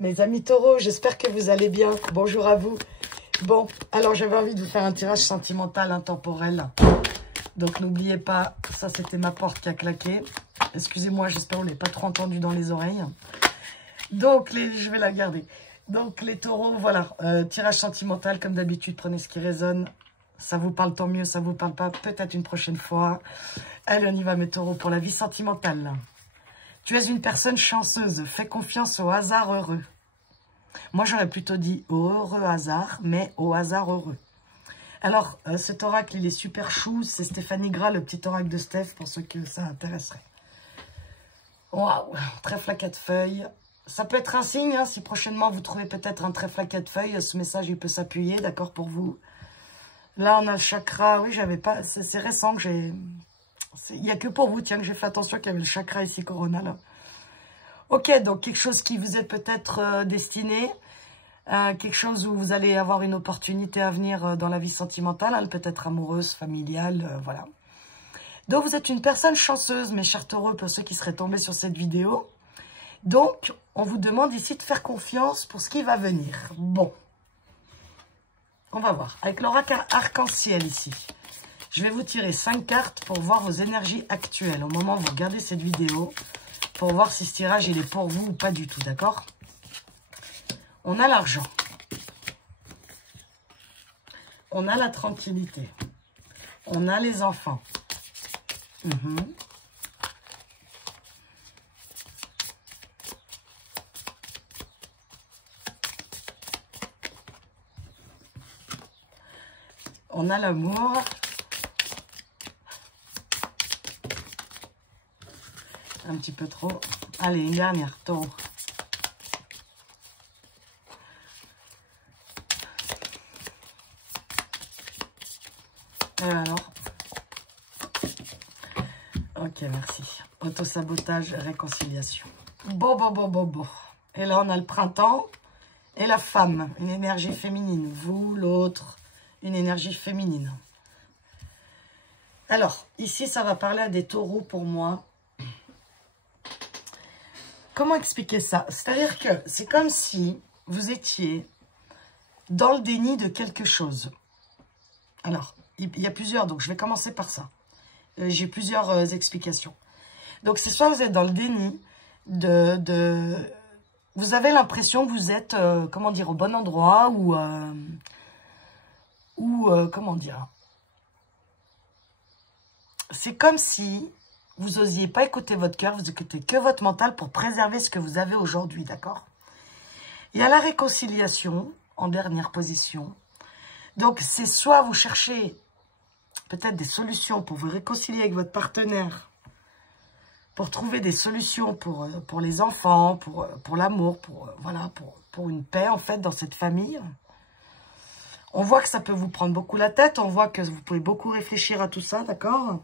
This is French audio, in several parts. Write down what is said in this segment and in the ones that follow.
Mes amis taureaux, j'espère que vous allez bien. Bonjour à vous. Bon, alors j'avais envie de vous faire un tirage sentimental intemporel. Donc n'oubliez pas, ça c'était ma porte qui a claqué. Excusez-moi, j'espère que vous ne l'avez pas trop entendu dans les oreilles. Donc, je vais la garder. Donc les taureaux, voilà, tirage sentimental comme d'habitude, prenez ce qui résonne. Ça vous parle, tant mieux, ça vous parle pas, peut-être une prochaine fois. Allez, on y va mes taureaux pour la vie sentimentale. Tu es une personne chanceuse, fais confiance au hasard heureux. Moi, j'aurais plutôt dit au heureux hasard, mais au hasard heureux. Alors, cet oracle, il est super chou. C'est Stéphanie Gras, le petit oracle de Steph, pour ceux que ça intéresserait. Waouh, trèfle à 4 feuilles. Ça peut être un signe, hein, si prochainement vous trouvez peut-être un trèfle à 4 feuilles, ce message, il peut s'appuyer, d'accord, pour vous. Là, on a le chakra. Oui, j'avais pas... C'est récent que j'ai... Il n'y a que pour vous, tiens, que j'ai fait attention qu'il y avait le chakra ici, Corona, là. Ok, donc quelque chose qui vous est peut-être destiné, quelque chose où vous allez avoir une opportunité à venir dans la vie sentimentale, elle peut être amoureuse, familiale, voilà. Donc, vous êtes une personne chanceuse, mes chers taureaux, pour ceux qui seraient tombés sur cette vidéo. Donc, on vous demande ici de faire confiance pour ce qui va venir. Bon, on va voir. Avec l'oracle arc-en-ciel ici. Je vais vous tirer 5 cartes pour voir vos énergies actuelles au moment où vous regardez cette vidéo, pour voir si ce tirage il est pour vous ou pas du tout, d'accord? On a l'argent. On a la tranquillité. On a les enfants. On a l'amour. Un petit peu trop. Allez, une dernière, taureau. Et alors? Ok, merci. Autosabotage, réconciliation. Bon. Et là, on a le printemps et la femme, une énergie féminine. Vous, l'autre, une énergie féminine. Alors, ici, ça va parler à des taureaux pour moi. Comment expliquer ça? C'est-à-dire que c'est comme si vous étiez dans le déni de quelque chose. Alors, il y a plusieurs, donc je vais commencer par ça. J'ai plusieurs explications. Donc, c'est soit vous êtes dans le déni vous avez l'impression que vous êtes, comment dire, au bon endroit ou comment dire. C'est comme si vous n'osiez pas écouter votre cœur, vous écoutez que votre mental pour préserver ce que vous avez aujourd'hui, d'accord? Il y a la réconciliation en dernière position. Donc, c'est soit vous cherchez peut-être des solutions pour vous réconcilier avec votre partenaire, pour trouver des solutions pour les enfants, pour l'amour, voilà, pour une paix, en fait, dans cette famille. On voit que ça peut vous prendre beaucoup la tête, on voit que vous pouvez beaucoup réfléchir à tout ça, d'accord?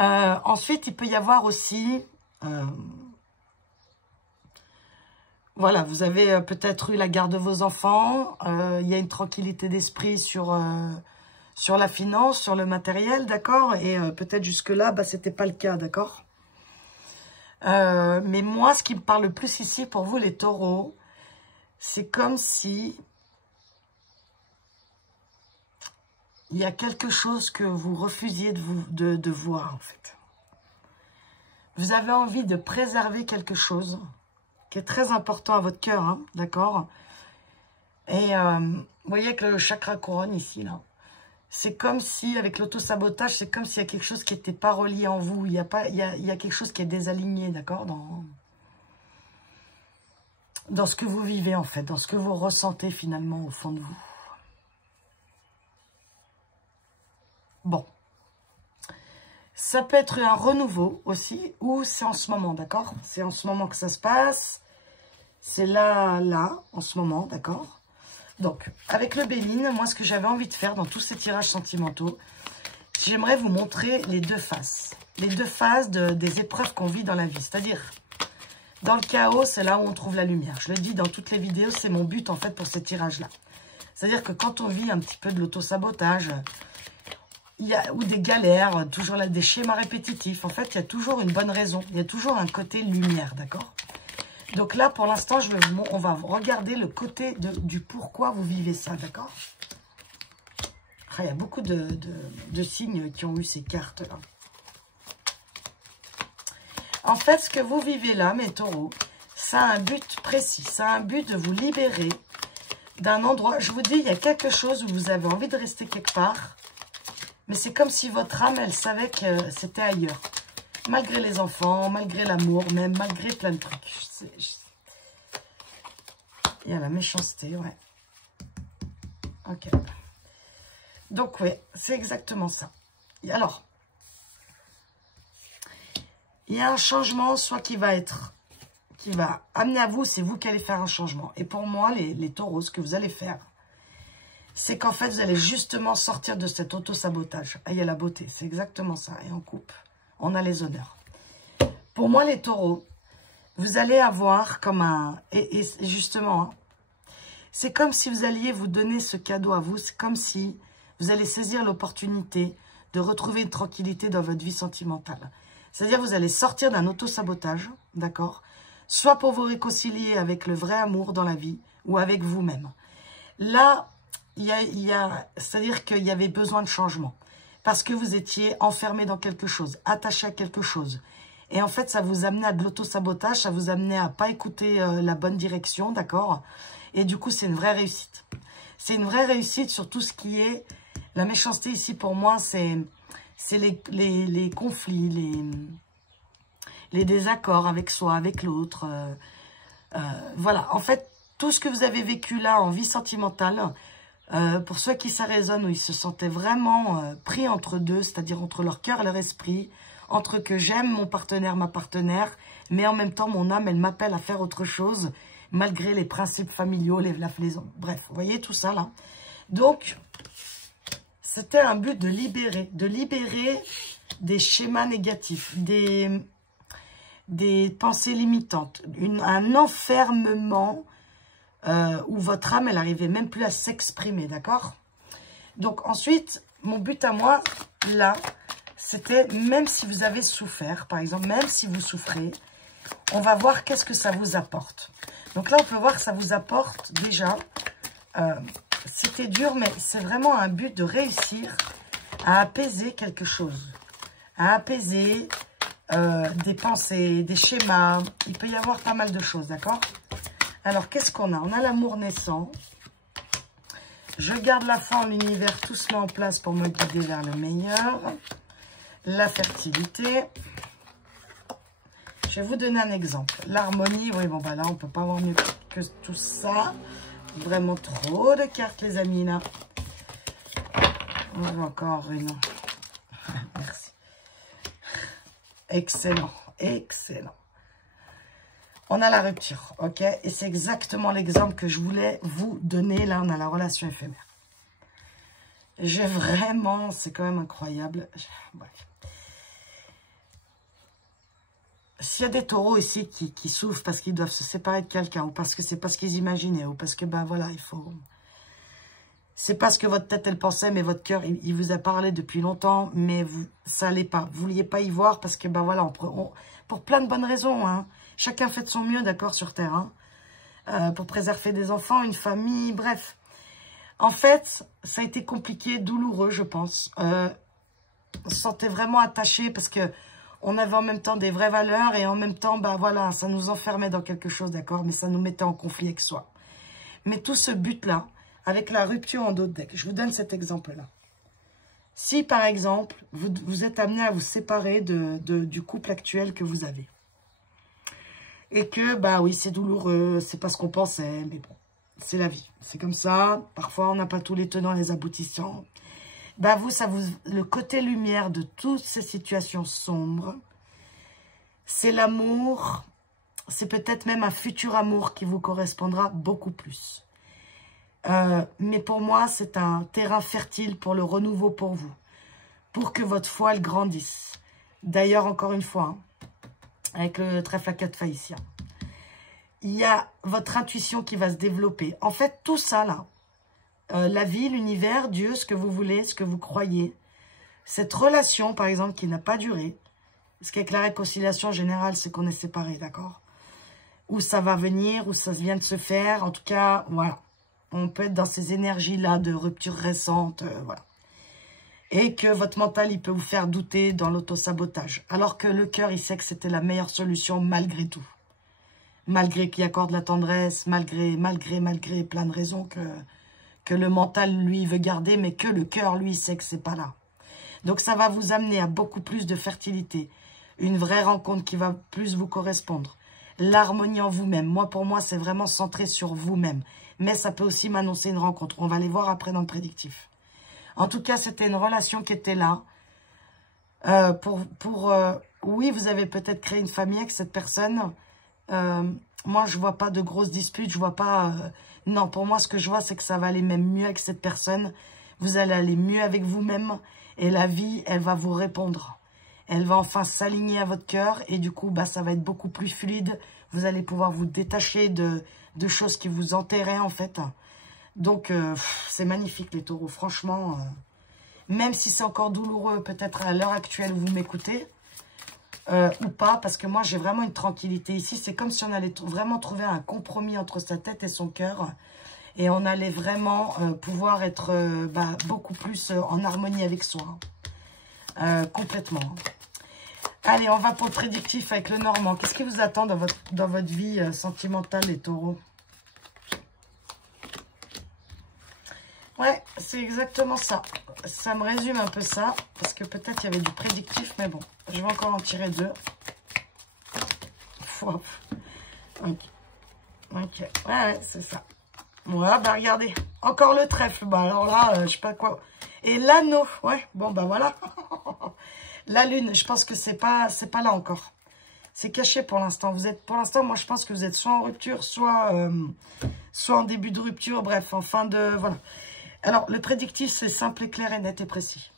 Ensuite, il peut y avoir aussi... voilà, vous avez peut-être eu la garde de vos enfants. Il y a une tranquillité d'esprit sur la finance, sur le matériel, d'accord? Et peut-être jusque-là, bah, c'était pas le cas, d'accord? Mais moi, ce qui me parle le plus ici, pour vous, les taureaux, c'est comme si... il y a quelque chose que vous refusiez de voir, en fait. Vous avez envie de préserver quelque chose qui est très important à votre cœur, hein, d'accord? Et vous voyez que le chakra couronne ici, là, c'est comme si, avec l'autosabotage, c'est comme s'il y a quelque chose qui n'était pas relié en vous. Il y a quelque chose qui est désaligné, d'accord? Dans ce que vous vivez, en fait, dans ce que vous ressentez, finalement, au fond de vous. Bon, ça peut être un renouveau aussi, ou c'est en ce moment, d'accord? C'est en ce moment que ça se passe, c'est là, en ce moment, d'accord? Donc, avec le Béline, moi, ce que j'avais envie de faire dans tous ces tirages sentimentaux, j'aimerais vous montrer les deux faces. Les deux phases des épreuves qu'on vit dans la vie, c'est-à-dire, dans le chaos, c'est là où on trouve la lumière. Je le dis dans toutes les vidéos, c'est mon but, en fait, pour ces tirages-là. C'est-à-dire que quand on vit un petit peu de l'autosabotage... ou des galères, toujours là, des schémas répétitifs. En fait, il y a toujours une bonne raison. Il y a toujours un côté lumière, d'accord? Donc là, pour l'instant, on va regarder le côté du pourquoi vous vivez ça, d'accord? Il y a beaucoup de signes qui ont eu ces cartes-là. En fait, ce que vous vivez là, mes taureaux, ça a un but précis. Ça a un but de vous libérer d'un endroit. Je vous dis, il y a quelque chose où vous avez envie de rester quelque part. Mais c'est comme si votre âme, elle savait que c'était ailleurs. Malgré les enfants, malgré l'amour, même malgré plein de trucs. Il y a la méchanceté, ouais. Ok. Donc, oui, c'est exactement ça. Et alors, il y a un changement, soit qui va amener à vous, c'est vous qui allez faire un changement. Et pour moi, les taureaux, ce que vous allez faire, c'est qu'en fait, vous allez justement sortir de cet auto-sabotage. Ah, il y a la beauté, c'est exactement ça. Et on coupe, on a les honneurs. Pour moi, les taureaux, vous allez avoir comme un... Et justement, hein, c'est comme si vous alliez vous donner ce cadeau à vous. C'est comme si vous allez saisir l'opportunité de retrouver une tranquillité dans votre vie sentimentale. C'est-à-dire vous allez sortir d'un auto-sabotage, d'accord? Soit pour vous réconcilier avec le vrai amour dans la vie ou avec vous-même. Là, c'est-à-dire qu'il y avait besoin de changement. Parce que vous étiez enfermé dans quelque chose, attaché à quelque chose. Et en fait, ça vous amenait à de l'auto-sabotage, ça vous amenait à ne pas écouter la bonne direction, d'accord? Et du coup, c'est une vraie réussite. C'est une vraie réussite sur tout ce qui est... La méchanceté ici, pour moi, c'est les conflits, les désaccords avec soi, avec l'autre. Voilà, en fait, tout ce que vous avez vécu là en vie sentimentale, pour ceux qui ça résonne, où ils se sentaient vraiment pris entre deux, c'est-à-dire entre leur cœur et leur esprit, entre que j'aime mon partenaire, ma partenaire, mais en même temps, mon âme, elle m'appelle à faire autre chose, malgré les principes familiaux, bref, vous voyez tout ça là. Donc, c'était un but de libérer des schémas négatifs, des pensées limitantes, un enfermement où votre âme, elle n'arrivait même plus à s'exprimer, d'accord? Donc ensuite, mon but à moi, là, c'était, même si vous avez souffert, par exemple, même si vous souffrez, on va voir qu'est-ce que ça vous apporte. Donc là, on peut voir que ça vous apporte déjà, c'était dur, mais c'est vraiment un but de réussir à apaiser quelque chose, à apaiser des pensées, des schémas. Il peut y avoir pas mal de choses, d'accord? Alors, qu'est-ce qu'on a? On a l'amour naissant. Je garde la foi en l'univers, tout se met en place pour me guider vers le meilleur. La fertilité. Je vais vous donner un exemple. L'harmonie, oui, bon, bah là, on ne peut pas avoir mieux que tout ça. Vraiment trop de cartes, les amis, là. On a encore une. Merci. Excellent, excellent. On a la rupture, ok? Et c'est exactement l'exemple que je voulais vous donner. Là, on a la relation éphémère. J'ai vraiment... C'est quand même incroyable. Bref. S'il y a des taureaux ici qui souffrent parce qu'ils doivent se séparer de quelqu'un, ou parce que c'est pas ce qu'ils imaginaient, ou parce que, ben voilà, il faut... C'est pas ce que votre tête, elle pensait, mais votre cœur, il vous a parlé depuis longtemps, mais ça allait pas. Vous vouliez pas y voir parce que, ben voilà, pour plein de bonnes raisons, hein. Chacun fait de son mieux, d'accord, sur Terre, hein. Pour préserver des enfants, une famille, bref. En fait, ça a été compliqué, douloureux, je pense. On se sentait vraiment attaché parce que on avait en même temps des vraies valeurs et en même temps, ben voilà, ça nous enfermait dans quelque chose, d'accord, mais ça nous mettait en conflit avec soi. Mais tout ce but-là, avec la rupture en dos de deck, je vous donne cet exemple-là. Si, par exemple, vous êtes amené à vous séparer du couple actuel que vous avez, et que, bah oui, c'est douloureux, c'est pas ce qu'on pensait, mais bon, c'est la vie. C'est comme ça, parfois on n'a pas tous les tenants et les aboutissants. Bah vous, le côté lumière de toutes ces situations sombres, c'est l'amour, c'est peut-être même un futur amour qui vous correspondra beaucoup plus. Mais pour moi, c'est un terrain fertile pour le renouveau pour vous, pour que votre foi, elle grandisse. D'ailleurs, encore une fois, hein, avec le trèfle à 4 faces ici, il y a votre intuition qui va se développer. En fait, tout ça, là, la vie, l'univers, Dieu, ce que vous voulez, ce que vous croyez, cette relation, par exemple, qui n'a pas duré, parce qu'avec la réconciliation générale, c'est qu'on est séparés, d'accord? où ça va venir, où ça vient de se faire. En tout cas, voilà. On peut être dans ces énergies-là de rupture récente, voilà. Et que votre mental, il peut vous faire douter dans l'auto-sabotage. Alors que le cœur, il sait que c'était la meilleure solution malgré tout. Malgré qu'il accorde la tendresse, malgré plein de raisons que le mental, lui, veut garder, mais que le cœur, lui, sait que c'est pas là. Donc, ça va vous amener à beaucoup plus de fertilité. Une vraie rencontre qui va plus vous correspondre. L'harmonie en vous-même. Moi, pour moi, c'est vraiment centré sur vous-même. Mais ça peut aussi m'annoncer une rencontre. On va les voir après dans le prédictif. En tout cas, c'était une relation qui était là. Oui, vous avez peut-être créé une famille avec cette personne. Moi, je vois pas de grosses disputes. Je vois pas... non, pour moi, ce que je vois, c'est que ça va aller même mieux avec cette personne. Vous allez aller mieux avec vous-même. Et la vie, elle va vous répondre. Elle va enfin s'aligner à votre cœur. Et du coup, bah, ça va être beaucoup plus fluide. Vous allez pouvoir vous détacher de choses qui vous enterraient, en fait. Donc, c'est magnifique, les taureaux. Franchement, même si c'est encore douloureux, peut-être à l'heure actuelle où vous m'écoutez, ou pas, parce que moi, j'ai vraiment une tranquillité ici. C'est comme si on allait vraiment trouver un compromis entre sa tête et son cœur. Et on allait vraiment pouvoir être beaucoup plus en harmonie avec soi. Complètement. Allez, on va pour le prédictif avec le Normand. Qu'est-ce qui vous attend dans votre vie sentimentale, les taureaux? Ouais, c'est exactement ça. Ça me résume un peu ça. Parce que peut-être il y avait du prédictif, mais bon. Je vais encore en tirer deux. Ok. Ok. Ouais, c'est ça. Voilà, bah regardez. Encore le trèfle. Bah alors là, je sais pas quoi. Et l'anneau. Ouais, bon, bah voilà. La lune, je pense que c'est pas là encore. C'est caché pour l'instant. Pour l'instant, moi, je pense que vous êtes soit en rupture, soit en début de rupture. Bref, en fin de... Voilà. Alors, le prédictif, c'est simple et clair et net et précis.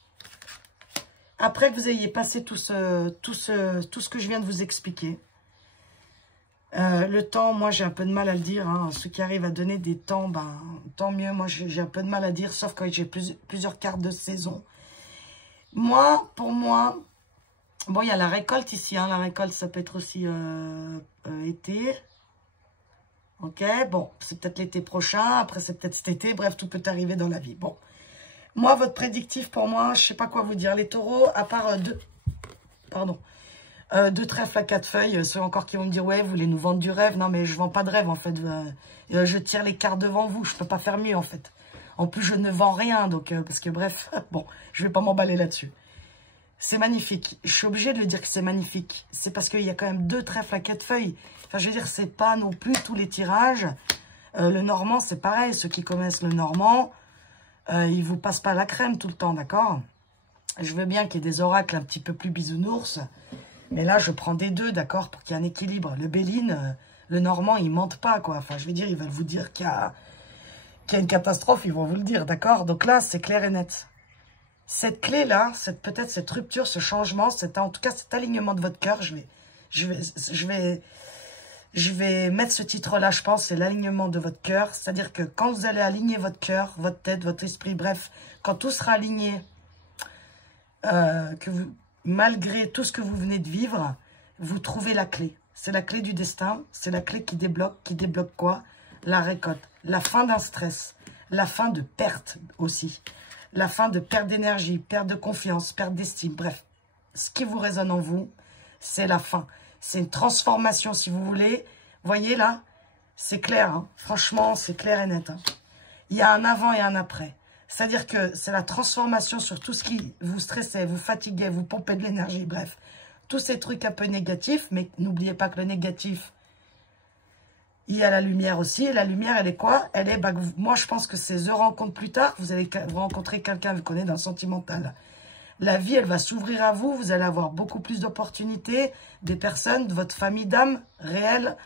Après que vous ayez passé tout ce que je viens de vous expliquer, le temps, moi, j'ai un peu de mal à le dire. Hein. Ceux qui arrivent à donner des temps, ben, tant mieux. Moi, j'ai un peu de mal à dire, sauf quand j'ai plusieurs cartes de saison. Moi, pour moi, bon, il y a la récolte ici. Hein. La récolte, ça peut être aussi été. Ok, bon, c'est peut-être l'été prochain. Après, c'est peut-être cet été. Bref, tout peut arriver dans la vie. Bon. Moi, votre prédictif, pour moi, je sais pas quoi vous dire. Les taureaux, à part deux trèfles à 4 feuilles, ceux encore qui vont me dire, ouais, vous voulez nous vendre du rêve. Non, mais je vends pas de rêve, en fait. Je tire les cartes devant vous. Je peux pas faire mieux, en fait. En plus, je ne vends rien. Donc, parce que bref, bon, je vais pas m'emballer là-dessus. C'est magnifique. Je suis obligée de le dire que c'est magnifique. C'est parce qu'il y a quand même 2 trèfles à 4 feuilles. Enfin, je veux dire, c'est pas non plus tous les tirages. Le Normand, c'est pareil. Ceux qui connaissent le Normand, ils vous passent pas la crème tout le temps, d'accord? Je veux bien qu'il y ait des oracles un petit peu plus bisounours. Mais là, je prends des 2, d'accord? Pour qu'il y ait un équilibre. Le Béline, le Normand, ils mentent pas, quoi. Enfin, je veux dire, ils veulent vous dire qu'il y a une catastrophe, ils vont vous le dire, d'accord? Donc là, c'est clair et net. Cette clé-là, peut-être cette rupture, ce changement, en tout cas cet alignement de votre cœur, je vais mettre ce titre-là, je pense, c'est l'alignement de votre cœur. C'est-à-dire que quand vous allez aligner votre cœur, votre tête, votre esprit, bref, quand tout sera aligné, malgré tout ce que vous venez de vivre, vous trouvez la clé. C'est la clé du destin, c'est la clé qui débloque quoi? La récolte, la fin d'un stress, la fin de perte aussi. La fin de perte d'énergie, perte de confiance, perte d'estime. Bref, ce qui vous résonne en vous, c'est la fin. C'est une transformation, si vous voulez. Voyez là, c'est clair. Hein. Franchement, c'est clair et net. Hein. Il y a un avant et un après. C'est-à-dire que c'est la transformation sur tout ce qui vous stressait, vous fatiguait, vous pompait de l'énergie. Bref, tous ces trucs un peu négatifs. Mais n'oubliez pas que le négatif, il y a la lumière aussi. Et la lumière, elle est quoi? Elle est, moi, je pense que ces rencontres plus tard, vous allez rencontrer quelqu'un, vous connaissez, dans le sentimental. La vie, elle va s'ouvrir à vous. Vous allez avoir beaucoup plus d'opportunités, des personnes, de votre famille d'âme réelle.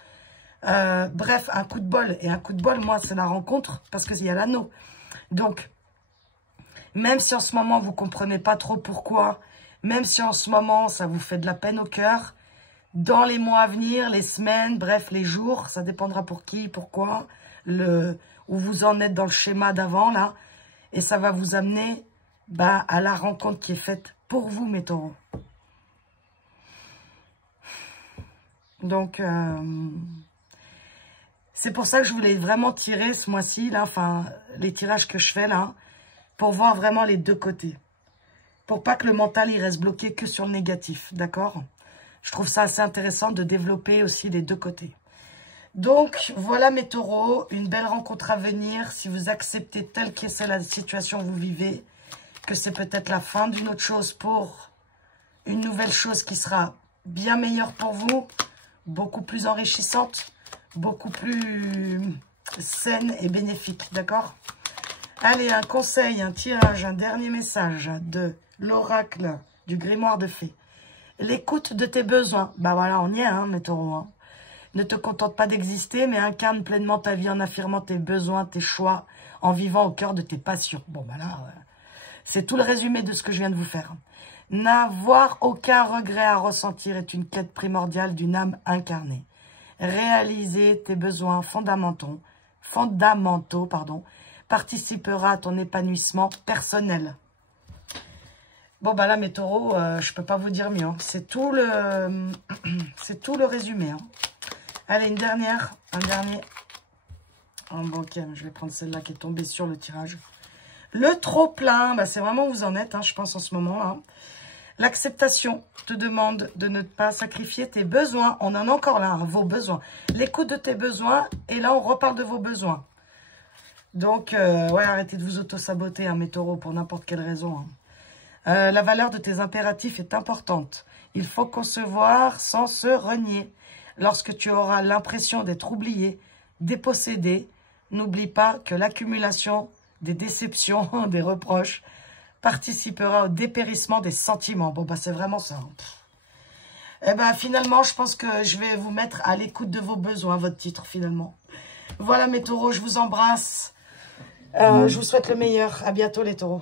Bref, un coup de bol. Et un coup de bol, moi, c'est la rencontre parce qu'il y a l'anneau. Donc, même si en ce moment, vous ne comprenez pas trop pourquoi, même si en ce moment, ça vous fait de la peine au cœur, dans les mois à venir, les semaines, bref, les jours, ça dépendra pour qui, pourquoi, où vous en êtes dans le schéma d'avant, là. Et ça va vous amener à la rencontre qui est faite pour vous, mes taureaux. Donc, C'est pour ça que je voulais vraiment tirer ce mois-ci, là, enfin, les tirages que je fais, là, pour voir vraiment les deux côtés. Pour pas que le mental, il reste bloqué que sur le négatif, d'accord? Je trouve ça assez intéressant de développer aussi les deux côtés. Donc, voilà mes taureaux, une belle rencontre à venir. Si vous acceptez telle que c'est la situation que vous vivez, que c'est peut-être la fin d'une autre chose pour une nouvelle chose qui sera bien meilleure pour vous, beaucoup plus enrichissante, beaucoup plus saine et bénéfique, d'accord? Allez, un conseil, un tirage, un dernier message de l'oracle du grimoire de fées. L'écoute de tes besoins. Bah voilà, on y est, hein, mes taureaux. Hein. Ne te contente pas d'exister, mais incarne pleinement ta vie en affirmant tes besoins, tes choix, en vivant au cœur de tes passions. Bon, bah là, c'est tout le résumé de ce que je viens de vous faire. N'avoir aucun regret à ressentir est une quête primordiale d'une âme incarnée. Réaliser tes besoins fondamentaux, participera à ton épanouissement personnel. Bon, bah là, mes taureaux, je peux pas vous dire mieux. Hein. C'est tout le résumé. Hein. Allez, un dernier. Oh, bon, ok, je vais prendre celle-là qui est tombée sur le tirage. Le trop-plein, bah, c'est vraiment où vous en êtes, hein, je pense, en ce moment. Hein. L'acceptation te demande de ne pas sacrifier tes besoins. On en a encore là, hein, vos besoins. L'écoute de tes besoins, et là, on reparle de vos besoins. Donc, ouais, arrêtez de vous auto-saboter, hein, mes taureaux, pour n'importe quelle raison. Hein. La valeur de tes impératifs est importante. Il faut concevoir sans se renier. Lorsque tu auras l'impression d'être oublié, dépossédé, n'oublie pas que l'accumulation des déceptions, des reproches, participera au dépérissement des sentiments. Bon, bah c'est vraiment ça. Eh ben, finalement, je pense que je vais vous mettre à l'écoute de vos besoins, votre titre, finalement. Voilà, mes taureaux, je vous embrasse. Je vous souhaite le meilleur. À bientôt, les taureaux.